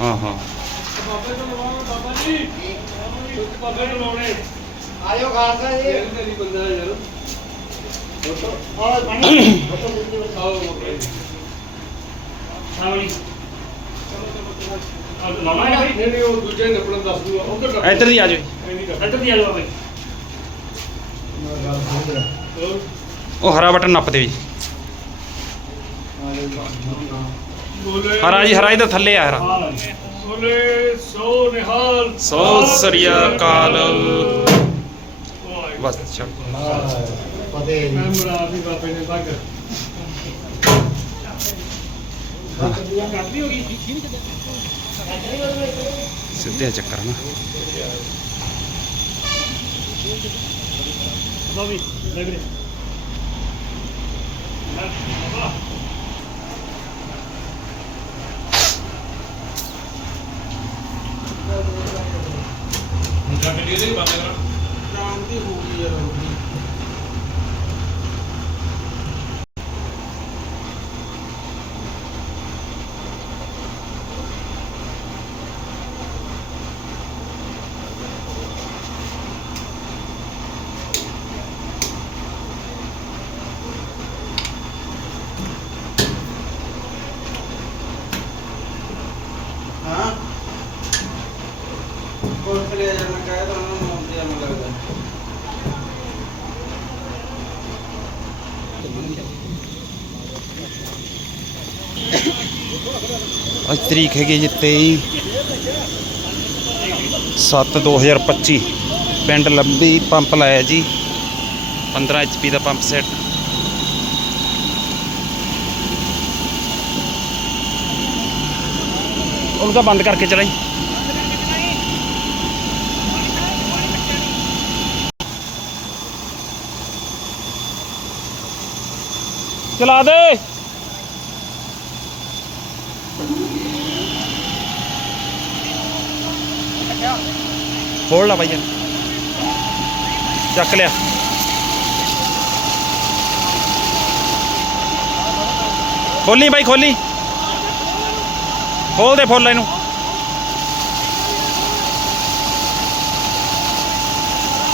ਹਾਂ ਹਾਂ। ਬਾਬੇ ਤੋਂ ਲਵਾਉਣਾ ਬਾਬਾ ਜੀ ਬਾਬੇ ਨੂੰ ਲਾਉਣੇ ਆਇਓ ਖਾਲਸਾ ਜੀ ਇਹ ਤੇਰੀ ਬੰਦਾ ਯਾਰ ਆਓ ਪਾਣੀ ਆਓ ਬਾਬਾ ਜੀ ਨਹੀਂ ਨਹੀਂ ਉਹ ਦੂਜੇ ਨੱਪਣ ਦੱਸ ਦੂਗਾ। ਉਧਰ ਇੱਧਰ ਦੀ ਆ ਜਾਓ। ਇੱਧਰ ਦੀ ਆ ਜਾਓ ਬਾਈ ਉਹ ਹਰਾ ਬਟਨ ਨੱਪ ਦਿਓ ਜੀ ਬੋਲੇ ਹਰਾ ਜੀ, ਹਰਾ ਇਹਦਾ ਥੱਲੇ ਆ, ਹਰਾ। ਬੋਲੇ ਸੋ ਨਿਹਾਲ ਸੋ ਸਰੀਆ ਕਾਲ ਬਸ, ਚੱਲ। ਫਤਿਹ ਮੈਂ ਜੀ ਮੁਰਾਦ ਦੀ ਬਾਬੇ ਨੇ ਭਾਗ ਸਿੱਧੇ ਚੱਕਰ ਨਾ। ਬਾਬੀ ਲੈ ਵੀਰੇ ਹਾਂ ਕੋਲ ਲੈ ਜਾਣਾ ਕਹੇ ਤਾਂ ਉਹਨਾਂ ਨੂੰ ਆਉਂਦੇ ਆ ਮੈਨੂੰ ਲੱਗਦਾ ਅੱਜ ਤਰੀਕ ਹੈਗੀ ਜੀ 23 7 2025 ਪਿੰਡ ਲੰਬੀ ਪੰਪ ਲਾਇਆ ਜੀ। 15 HP ਦਾ ਪੰਪ ਸੈੱਟ। ਉਹਨੂੰ ਤਾਂ ਬੰਦ ਕਰਕੇ ਚਲਾਈ। ਚਲਾ ਦੇ। ਖੋਲ ਲਾ ਭਾਈ ਜੀ ਚੱਕ ਲਿਆ। ਖੋਲੀ ਬਾਈ, ਖੋਲੀ। ਖੋਲ ਦੇ ਫੁੱਲ ਇਹਨੂੰ।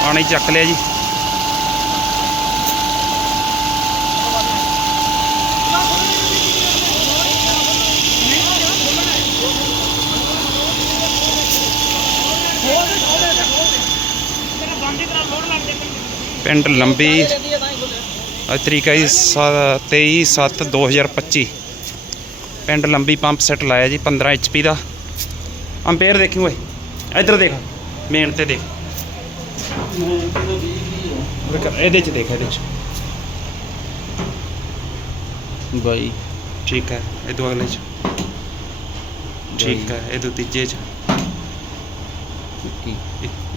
ਪਾਣੀ ਚੱਕ ਲਿਆ ਜੀ। ਪਿੰਡ ਲੰਬੀ ਤਰੀਕ ਹੈ 23 7 2025 ਪਿੰਡ ਲੰਬੀ ਪੰਪ ਸੈੱਟ ਲਾਇਆ ਜੀ 15 HP ਦਾ। ਅੰਪੇਅਰ ਦੇਖੀ ਓਏ ਇੱਧਰ ਦੇਖ ਮੇਨ ਤੇ ਦੇਖ। ਇਹਦੇ ਚ ਦੇਖ ਇਹਦੇ ਚ। ਬਾਈ। ਠੀਕ ਹੈ ਇਹ ਤੋਂ ਅਗਲੇ ਚ। ਠੀਕ ਹੈ ਇਹ ਤੋਂ ਤੀਜੇ ਚ।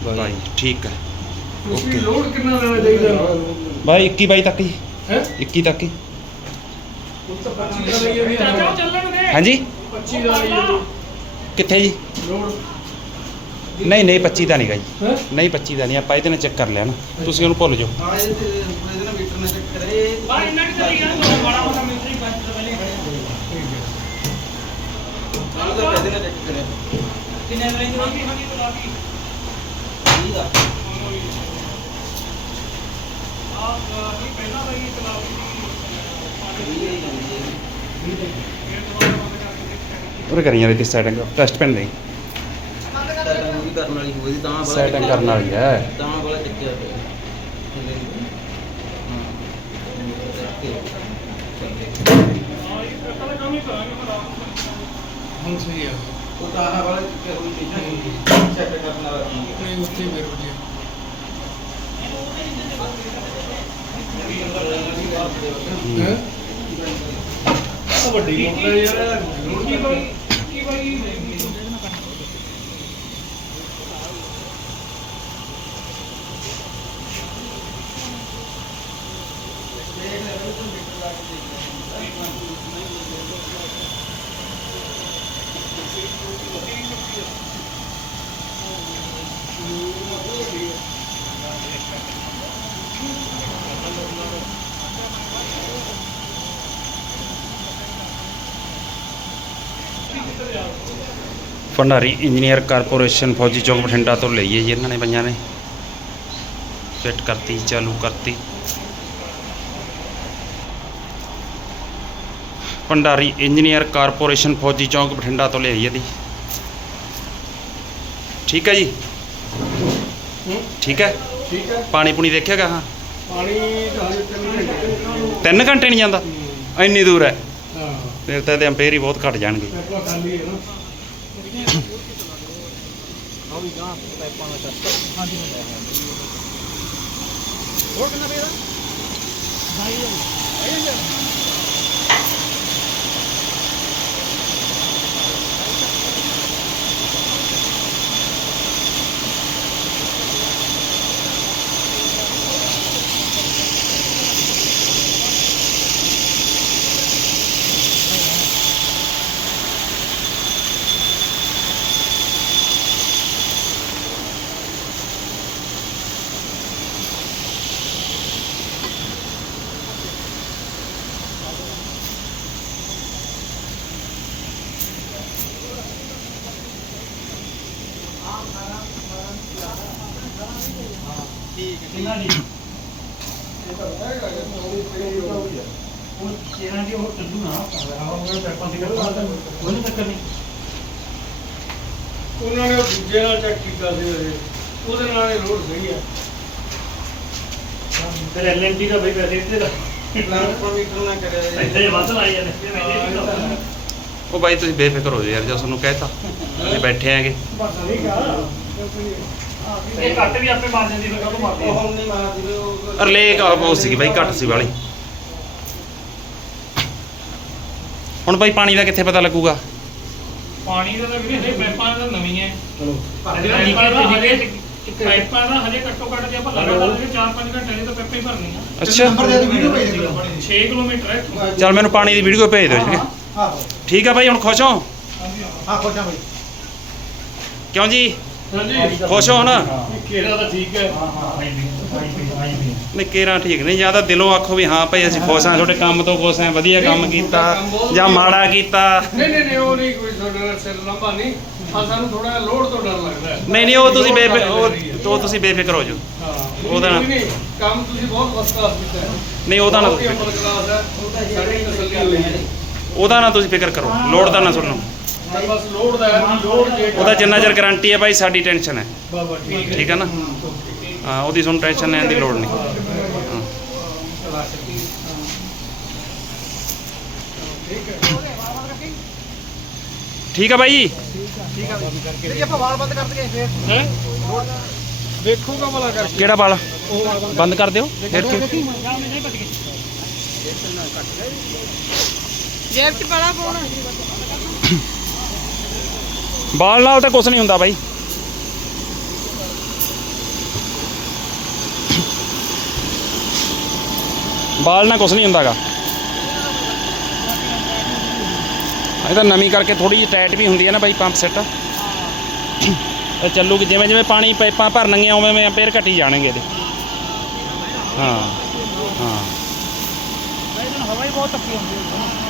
ਬਾਈ ਠੀਕ ਹੈ। ਤੁਸੀਂ Okay. ਲੋਡ ਕਿੰਨਾ ਲੈਣਾ ਚਾਹੀਦਾ? ਬਾਈ 21 ਬਾਈ ਤੱਕ ਹੀ। ਹੈ? 21 ਤੱਕ ਹੀ। ਉਹ ਤਾਂ 25 ਦਾ ਲਈਏ ਵੀ ਚੱਲਣ ਦੇ ਹਾਂਜੀ? 25 ਦਾ ਲਈਏ ਕਿੱਥੇ ਜੀ? ਲੋਡ। ਨਹੀਂ ਨਹੀਂ 25 ਦਾ ਨਹੀਂਗਾ ਜੀ ਹੈ? ਨਹੀਂ 25 ਦਾ ਨਹੀਂ। ਆਪਾਂ ਇਹਦੇ ਨਾਲ ਚੈੱਕ ਕਰ ਲਿਆ ਨਾ। ਤੁਸੀਂ ਉਹਨੂੰ ਭੁੱਲ ਜਾਓ। ਹਾਂ ਇਹ ਤੇ ਇਹਦੇ ਨਾਲ ਮੀਟਰ ਨਾਲ ਚੱਕ ਕਰੇ। ਬਾਹਰ ਇੰਨਾ ਕਿ ਚਲੀ ਗਿਆ ਬੜਾ ਮੋਟਾ ਮਿਸਤਰੀ ਪੰਜ ਤੋਂ ਪਹਿਲੇ ਖੜੇ ਉਹਦਾ ਇਹਦੇ ਨਾਲ ਚੱਕ ਕਰੇ। ਕਿੰਨੇ ਰੇਂਜ ਹੋਣੀ ਹੋਣੀ ਤੋਂ ਲਾਗੀ ਠੀਕ ਦਾ। ਹੀ ਉਹ ਕਰੀਆਂ ਇਹਦੀ ਸੈਟਿੰਗ ਟੈਸਟ ਪੈਨ ਦੇ। ਸੈਟਿੰਗ ਵੀ ਕਰਨ ਵਾਲੀ ਹੋਈ ਤਾਂ ਵਾਲਾ ਸੈਟਿੰਗ ਕਰਨ ਵਾਲੀ ਹੈ। ਤਾਂ ਵਾਲਾ ਚੱਕਿਆ ਪਿਆ। ਹੁਣ ਸਹੀ ਆ। ਉਹ ਤਾਂ ਆਹ ਵਾਲਾ ਚੱਕਿਆ ਹੋਈ ਚੀਜ਼ਾਂ ਚੈੱਕ ਕਰਨ ਵਾਲਾ ਨਹੀਂ ਉੱਥੇ ਕੋਲ ਹੈ। ਵੱਡੀ ਮੋਟਰ ਯਾਰ। ਲੋਡ ਬਾਈ ਕੀ ਬਾਈ? ਭੰਡਾਰੀ ਇੰਜੀਨੀਅਰ ਕਾਰਪੋਰੇਸ਼ਨ ਫੌਜੀ ਚੌਕ ਬਠਿੰਡਾ ਤੋਂ ਲਈ ਹੈ ਜੀ ਇਹਨਾਂ ਨੇ ਪੰਜਾਂ ਨੇ। ਫਿੱਟ ਕਰਤੀ ਚਾਲੂ ਕਰਤੀ। ਭੰਡਾਰੀ ਇੰਜੀਨੀਅਰ ਕਾਰਪੋਰੇਸ਼ਨ ਫੌਜੀ ਚੌਕ ਬਠਿੰਡਾ ਤੋਂ ਲਈ ਇਹਦੀ ਠੀਕ ਹੈ ਜੀ? ਠੀਕ ਹੈ? ਠੀਕ ਹੈ। ਪਾਣੀ ਪੁਣੀ ਦੇਖਿਆਗਾ ਹਾਂ। ਪਾਣੀ ਤਾਂ ਘੰਟੇ 3 ਘੰਟੇ ਨਹੀਂ ਜਾਂਦਾ? ਇੰਨੀ ਦੂਰ ਹੈ? ਹਾਂ। ਫਿਰ ਤਾਂ ਇਹਦੇ ਅੰਪੇਰ ਹੀ ਬਹੁਤ ਘਟ ਜਾਣਗੇ। ਪੈਪਾ ਖਾਲੀ ਹੈ ਨਾ ਕਿੰਨਾ ਉਹ ਚੇਰਾਂ ਦੀ? ਉਹ ਟੱਡੂ ਨਾ ਉਹ ਪੈਪਾਂ ਦੀ ਗੱਲ ਉਹ ਨਹੀਂ ਚੱਕਰ ਨਹੀਂ। ਉਹਨਾਂ ਨੇ ਦੂਜੇ ਨਾਲ ਚੈੱਕ ਕੀਤਾ ਸੀ ਅਜੇ ਉਹਦੇ ਨਾਲ ਇਹ ਲੋਡ ਸਹੀ ਹੈ ਫਿਰ ਐਲਐਨਟੀ ਦਾ ਬਈ ਪੈਸੇ ਇੱਥੇ ਦਾ ਪਲਾਨ ਪਰਮਿਟ ਨਾ ਕਰਿਆ ਜੀ। ਇੱਥੇ ਵੱਧ ਲਾਈ ਜਾਂਦੇ ਫਿਰ ਮੈਂ ਇਹ ਵੀ ਉਹ ਬਾਈ ਤੁਸੀਂ ਬੇਫਿਕਰ ਹੋ ਜਾਓ ਯਾਰ ਜੇ ਤੁਹਾਨੂੰ ਕਹਿਤਾ। ਅਸੀਂ ਬੈਠੇ ਆਂਗੇ। ਠੀਕ ਆ। ਇਹ ਕੱਟ ਵੀ ਆਪੇ ਮਾਰ ਜਾਂਦੀ ਫਿਰ ਕਦੋਂ ਮਾਰਦੀ ਉਹ ਹੁਣ ਨਹੀਂ ਮਾਰਦੀ ਵੀ ਉਹ ਅਰਲੇਕ ਉਹ ਸੀਗੀ ਬਾਈ ਘੱਟ ਸੀ ਵਾਲੀ। ਹੁਣ ਬਾਈ ਪਾਣੀ ਦਾ ਕਿੱਥੇ ਪਤਾ ਲੱਗੂਗਾ? ਪਾਣੀ ਦਾ ਤਾਂ ਵੀਰੇ ਹਜੇ ਪਾਈਪਾਂ ਦਾ ਨਵੀਂ ਹੈ। ਚਲੋ। ਹਜੇ ਪਾਈਪਾਂ ਦਾ ਹਜੇ ਪਾਈਪਾਂ ਦਾ ਹਜੇ ਘੱਟੋ ਘੱਟ ਜੇ ਆਪਾਂ ਲਗਾਤਾਰ ਜਿਹੜੇ 4-5 ਘੰਟੇ ਦੀ ਤਾਂ ਪਾਈਪਾਂ ਹੀ ਭਰਨੀਆਂ ਅੱਛਾ। ਵੀਡੀਓ ਭੇਜ ਦਿਓ। 6 ਕਿਲੋਮੀਟਰ ਹੈ। ਚੱਲ ਮੈਨੂੰ ਪਾਣੀ ਦੀ ਵੀਡੀਓ ਭੇਜ ਦਿਓ ਜੀ। ਆਹੋ ਠੀਕ ਆ ਬਾਈ ਹੁਣ ਖੁਸ਼ ਹੋ? ਹਾਂ ਖੋਜਾ ਬਈ। ਕਿਉਂ ਜੀ? ਹਾਂਜੀ। ਖੁਸ਼ ਹੋ ਨਾ? ਕੇਰਾ ਤਾਂ ਠੀਕ ਹੈ। ਹਾਂ ਹਾਂ ਆਈ ਵੀ ਆਈ ਵੀ ਆਈ ਵੀ। ਨਹੀਂ ਕੇਰਾਂ ਠੀਕ ਨਹੀਂ ਜਾਂ ਤਾਂ ਦਿਲੋਂ ਆਖੋ ਵੀ ਹਾਂ ਭਾਈ ਅਸੀਂ ਖੁਸ਼ ਹਾਂ ਤੁਹਾਡੇ ਕੰਮ ਤੋਂ ਖੁਸ਼ ਹਾਂ ਵਧੀਆ ਕੰਮ ਕੀਤਾ ਜਾਂ ਮਾੜਾ ਕੀਤਾ। ਨਹੀਂ ਨਹੀਂ ਨਹੀਂ ਉਹ ਨਹੀਂ ਕੋਈ ਤੁਹਾਡਾ ਸਿਰ ਲੰਬਾ ਨਹੀਂ। ਆ ਸਾਨੂੰ ਥੋੜਾ ਲੋਡ ਤੋਂ ਡਰ ਲੱਗਦਾ ਨਹੀਂ ਨਹੀਂ ਉਹ ਤੁਸੀਂ ਬੇਫਿਕਰ। ਉਹ ਤੁਸੀਂ ਬੇਫਿਕਰ ਹੋ ਜਾਓ। ਹਾਂ ਉਹਦਾ ਨਾ- ਨਹੀਂ, ਨਹੀਂ, ਕੰਮ ਤੁਸੀਂ ਬਹੁਤ ਫਸਟ ਕਲਾਸ ਕੀਤਾ ਨਹੀਂ ਉਹਦਾ ਨਾ ਉਹਦਾ ਨਾ ਤੁਸੀਂ ਫਿਕਰ ਕਰੋ ਲੋੜ ਦਾ ਨਾ ਸੁਣੋ ਬਸ ਲੋਡ ਦਾ ਹੈ ਲੋਡ ਜੇ ਉਹਦਾ ਜਿੰਨਾ ਚਿਰ ਗਾਰੰਟੀ ਹੈ ਭਾਈ ਸਾਡੀ ਟੈਨਸ਼ਨ ਹੈ। ਬਾਬਾ ਠੀਕ ਹੈ। ਠੀਕ ਹੈ ਨਾ? ਹਾਂ ਉਹਦੀ ਤੁਹਾਨੂੰ ਟੈਨਸ਼ਨ ਲੈਣ ਦੀ ਲੋੜ ਨਹੀਂ। ਹਾਂ। ਠੀਕ ਆ ਬਾਈ ਜੀ। ਜੀ ਆਪਾਂ ਵਾਲ ਬੰਦ ਕਰ ਦਈਏ ਫੇਰ। ਹੈ? ਵੇਖੂਗਾ ਭਲਾ ਕਰਕੇ। ਕਿਹੜਾ ਵਾਲਾ? ਬੰਦ ਕਰ ਦਿਓ। ਫਿਰ ਕੀ? ਜੇਬ ਚ ਬੜਾ ਫੋਨ ਬਾਲ ਨਾਲ ਤਾਂ ਕੁਝ ਨਹੀਂ ਹੁੰਦਾ ਬਾਈ। ਬਾਲ ਨਾਲ ਕੁਝ ਨਹੀਂ ਹੁੰਦਾਗਾ। ਇਹ ਤਾਂ ਨਵੀਂ ਕਰਕੇ ਥੋੜੀ ਜਿਹੀ ਟਾਈਟ ਵੀ ਹੁੰਦੀ ਹੈ ਨਾ ਬਾਈ ਪੰਪ ਸੈੱਟ ਇਹ ਚੱਲੂਗੀ, ਜਿਵੇਂ ਜਿਵੇਂ ਪਾਣੀ ਪਾਈਪਾਂ ਭਰਨਗੀਆਂ ਉਵੇਂ ਉਵੇਂ ਪੇਰ ਘਟੀ ਜਾਣਗੇ ਇਹਦੇ। ਹਾਂ ਹਾਂ। ਹਵਾ ਹੀ ਬਹੁਤ ਤੱਕੀ ਹੁੰਦੀ ਹੈ।